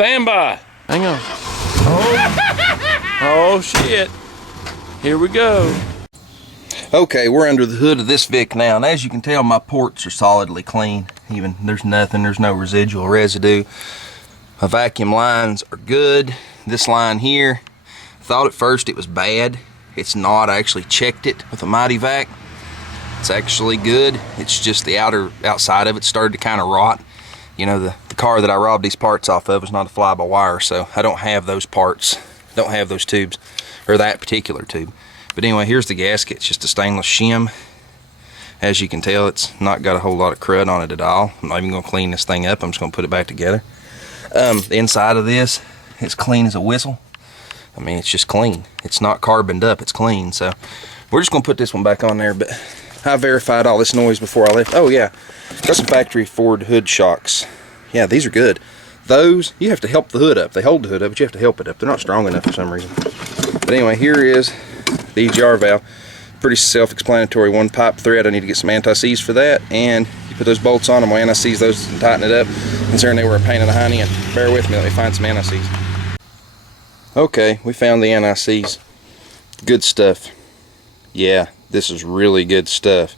Stand by. Hang on. Oh shit. Here we go. Okay, we're under the hood of this Vic now, and as you can tell, my ports are solidly clean. Even there's no residual residue. My vacuum lines are good. This line here, I thought at first it was bad. It's not. I actually checked it with a Mighty Vac. It's actually good. It's just the outside of it started to kind of rot. You know, the car that I robbed these parts off of is not a fly-by-wire, so I don't have those parts. Don't have those tubes, or that particular tube. But anyway, here's the gasket. It's just a stainless shim. As you can tell, it's not got a whole lot of crud on it at all. I'm not even going to clean this thing up. I'm just going to put it back together. The inside of this is clean as a whistle. I mean, it's just clean. It's not carboned up. It's clean. So we're just going to put this one back on there. But I verified all this noise before I left. Oh, yeah. Got some factory Ford hood shocks. Yeah, these are good. Those, you have to help the hood up. They hold the hood up, but you have to help it up. They're not strong enough for some reason. But anyway, here is the EGR valve. Pretty self-explanatory. One pipe thread. I need to get some anti-seize for that. And you put those bolts on them. I'll anti-seize those and tighten it up. Considering they were a pain in the hind end. Bear with me. Let me find some anti-seize. Okay, we found the anti-seize. Good stuff. Yeah, this is really good stuff.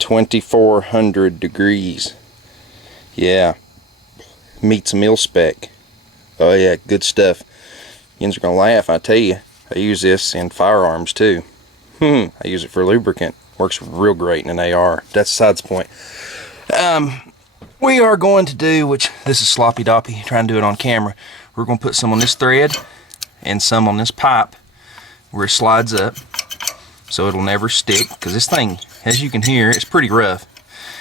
2400 degrees. Yeah. Meets a mil spec. Oh yeah, good stuff. Yins are gonna laugh, I tell you. I use this in firearms too. I use it for lubricant. Works real great in an AR. That's besides the point. We are going to do, which this is sloppy doppy, trying to do it on camera. We're going to put some on this thread and some on this pipe where it slides up so it'll never stick, because this thing, as you can hear, it's pretty rough.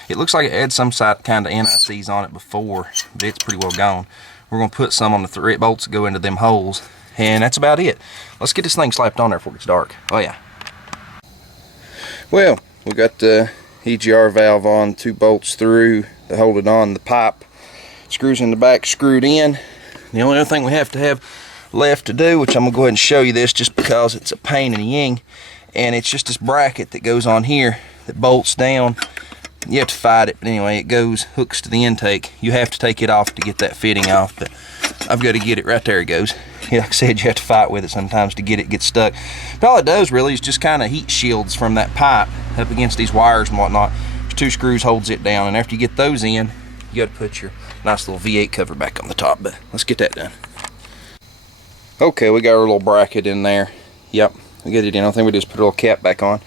It looks like it had some kind of anti-seize on it before, but it's pretty well gone. We're going to put some on the thread bolts that go into them holes, and that's about it. Let's get this thing slapped on there before it gets dark. Oh yeah. Well, we got the EGR valve on, 2 bolts through to hold it on. The pipe screws in the back screwed in. The only other thing we have left to do, which I'm going to go ahead and show you this just because it's a pain in the ying, and it's just this bracket that goes on here that bolts down. You have to fight it, but anyway, it hooks to the intake. You have to take it off to get that fitting off, but I've got to get it. Right there it goes. Yeah, like I said, you have to fight with it sometimes to get it stuck. But all it does really is just kind of heat shields from that pipe up against these wires and whatnot. There's 2 screws holds it down, and after you get those in, you got to put your nice little V8 cover back on the top. But let's get that done. Okay, we got our little bracket in there. Yep. We get it in. I think we just put a little cap back on.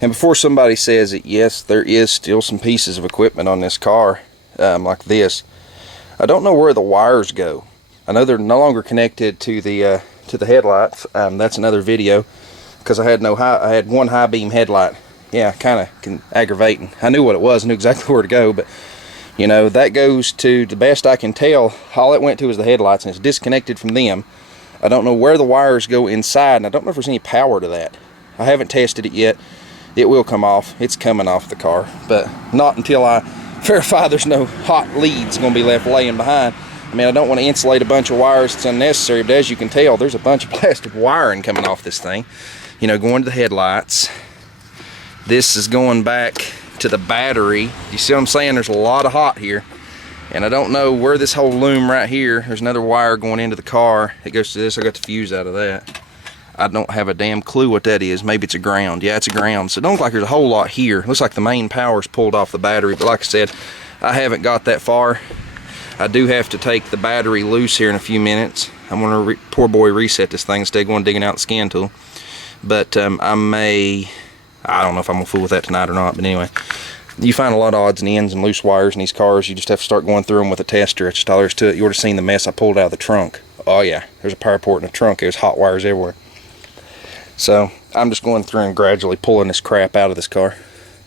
And before somebody says it, yes, there is still some pieces of equipment on this car, like this. I don't know where the wires go. I know they're no longer connected to the headlights. That's another video, because I had one high beam headlight. Yeah, kind of aggravating. I knew what it was, I knew exactly where to go, but you know, that goes to, the best I can tell, all it went to was the headlights, and it's disconnected from them. I don't know where the wires go inside, and I don't know if there's any power to that. I haven't tested it yet. It will come off. It's coming off the car, but not until I verify there's no hot leads going to be left laying behind. I mean, I don't want to insulate a bunch of wires. It's unnecessary, but as you can tell, there's a bunch of plastic wiring coming off this thing. You know, going to the headlights. This is going back to the battery. You see what I'm saying? There's a lot of hot here. And I don't know where this whole loom right here, there's another wire going into the car. It goes to this. I got the fuse out of that. I don't have a damn clue what that is. Maybe it's a ground. Yeah, it's a ground. So it don't look like there's a whole lot here. It looks like the main power's pulled off the battery. But like I said, I haven't got that far. I do have to take the battery loose here in a few minutes. I'm going to poor boy reset this thing instead of going digging out the scan tool. But I don't know if I'm going to fool with that tonight or not. But anyway. You find a lot of odds and ends and loose wires in these cars. You just have to start going through them with a tester. It's just all there is to it. You would have seen the mess I pulled out of the trunk. Oh yeah, there's a power port in the trunk. There's hot wires everywhere. So I'm just going through and gradually pulling this crap out of this car.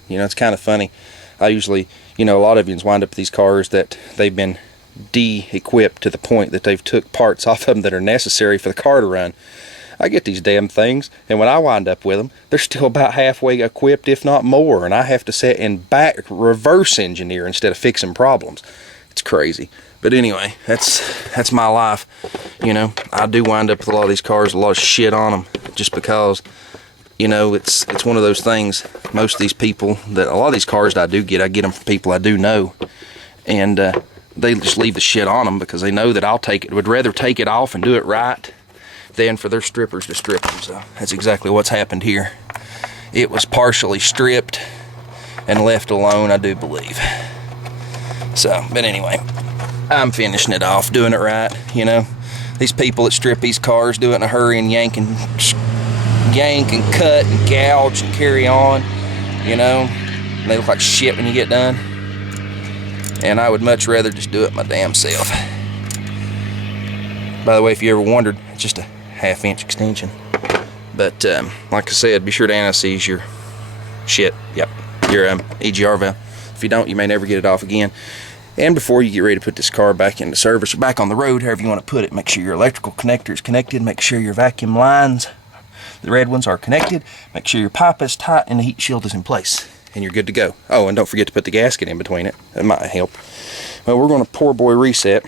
You know, it's kind of funny. I usually, you know, a lot of you wind up with these cars that they've been de-equipped to the point that they've took parts off of them that are necessary for the car to run. I get these damn things, and when I wind up with them, they're still about halfway equipped, if not more, and I have to sit and reverse engineer instead of fixing problems. It's crazy. But anyway, that's my life. You know, I do wind up with a lot of these cars, a lot of shit on them, just because, you know, it's one of those things. Most of these people, a lot of these cars that I do get, I get them from people I do know. And they just leave the shit on them because they know that I'll take it. Would rather take it off and do it right than for their strippers to strip them. So that's exactly what's happened here. It was partially stripped and left alone, I do believe. So, but anyway, I'm finishing it off, doing it right, you know. These people that strip these cars do it in a hurry and yank and cut and gouge and carry on, you know. And they look like shit when you get done. And I would much rather just do it my damn self. By the way, if you ever wondered, it's just a 1/2 inch extension. But like I said, be sure to anesthesize your shit. Yep, your EGR valve. If you don't, you may never get it off again. And before you get ready to put this car back into service or back on the road, however you want to put it, make sure your electrical connector is connected. Make sure your vacuum lines, the red ones, are connected. Make sure your pipe is tight and the heat shield is in place. And you're good to go. Oh, and don't forget to put the gasket in between it. That might help. Well, we're going to poor boy reset.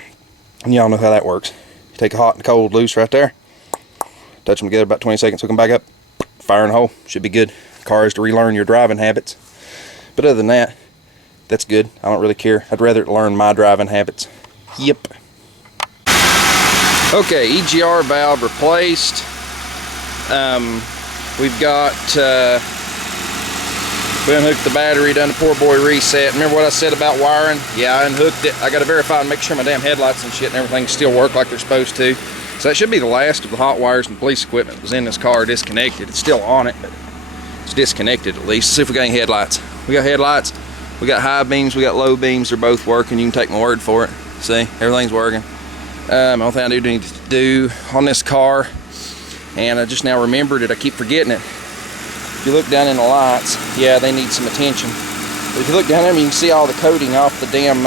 And y'all know how that works. You take a hot and cold loose right there. Touch them together about 20 seconds, hook them back up, fire in the hole, should be good. Car is to relearn your driving habits. But other than that, that's good. I don't really care. I'd rather learn my driving habits. Yep. Okay, EGR valve replaced. We've got, we unhooked the battery, done the poor boy reset. Remember what I said about wiring? Yeah, I unhooked it. I got to verify and make sure my damn headlights and shit and everything still work like they're supposed to. So that should be the last of the hot wires and police equipment that was in this car disconnected. It's still on it, but it's disconnected at least. Let's see if we got any headlights. We got headlights, we got high beams, we got low beams. They're both working. You can take my word for it. See, everything's working. Only thing I do need to do on this car, and I just now remembered it, I keep forgetting it. If you look down in the lights, yeah, they need some attention. But if you look down there, you can see all the coating off the damn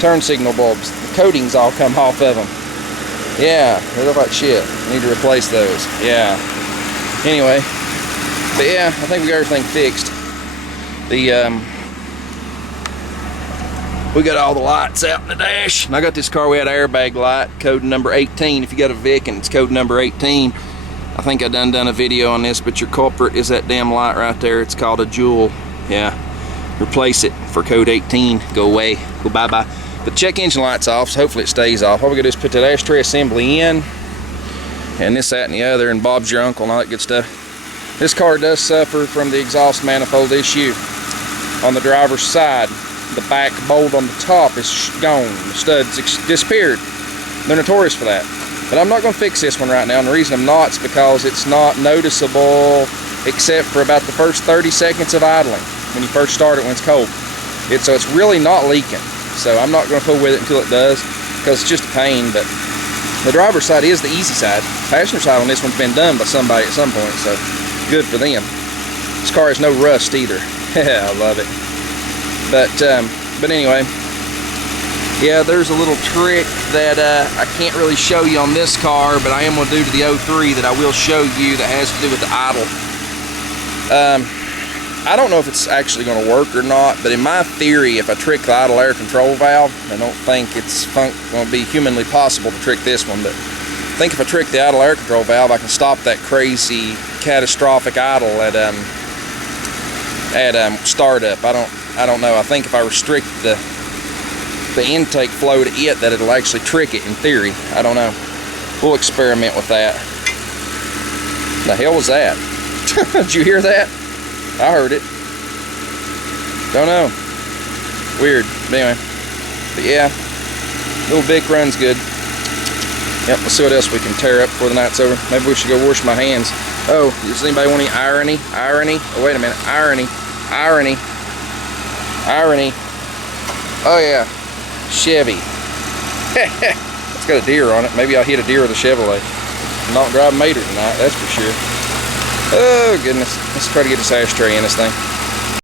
turn signal bulbs. The coatings all come off of them. Yeah, they look like shit. Need to replace those. Yeah. Anyway, but yeah, I think we got everything fixed. We got all the lights out in the dash. And I got this car, we had an airbag light, code number 18. If you got a Vic and it's code number 18, I think I done a video on this, but your culprit is that damn light right there. It's called a jewel. Yeah. Replace it for code 18. Go away. Go bye-bye. But check engine light's off, so hopefully it stays off. All we gotta do is put that ashtray assembly in, and this, that, and the other, and Bob's your uncle and all that good stuff. This car does suffer from the exhaust manifold issue. On the driver's side, the back bolt on the top is gone. The studs disappeared. They're notorious for that. But I'm not gonna fix this one right now, and the reason I'm not is because it's not noticeable except for about the first 30 seconds of idling when you first start it when it's cold. So it's really not leaking. So I'm not going to fool with it until it does, because it's just a pain. But the driver's side is the easy side. Passenger side on this one's been done by somebody at some point, so good for them. This car has no rust either. Yeah, I love it. But anyway, yeah, there's a little trick that I can't really show you on this car, but I am going to do to the 03 that I will show you that has to do with the idle. I don't know if it's actually going to work or not, but in my theory, if I trick the idle air control valve, I don't think it's going to be humanly possible to trick this one, but I think if I trick the idle air control valve, I can stop that crazy catastrophic idle at startup. I don't know. I think if I restrict the intake flow to it, that it'll actually trick it in theory. I don't know. We'll experiment with that. The hell was that? Did you hear that? I heard it. Don't know. Weird. But anyway. But yeah. Little Vic runs good. Yep, let's see what else we can tear up before the night's over. Maybe we should go wash my hands. Oh, does anybody want any irony? Irony? Oh, wait a minute. Irony. Irony. Irony. Oh yeah. Chevy. It's got a deer on it. Maybe I'll hit a deer with a Chevrolet. I'm not driving Mater tonight, that's for sure. Oh goodness, let's try to get this ashtray in this thing.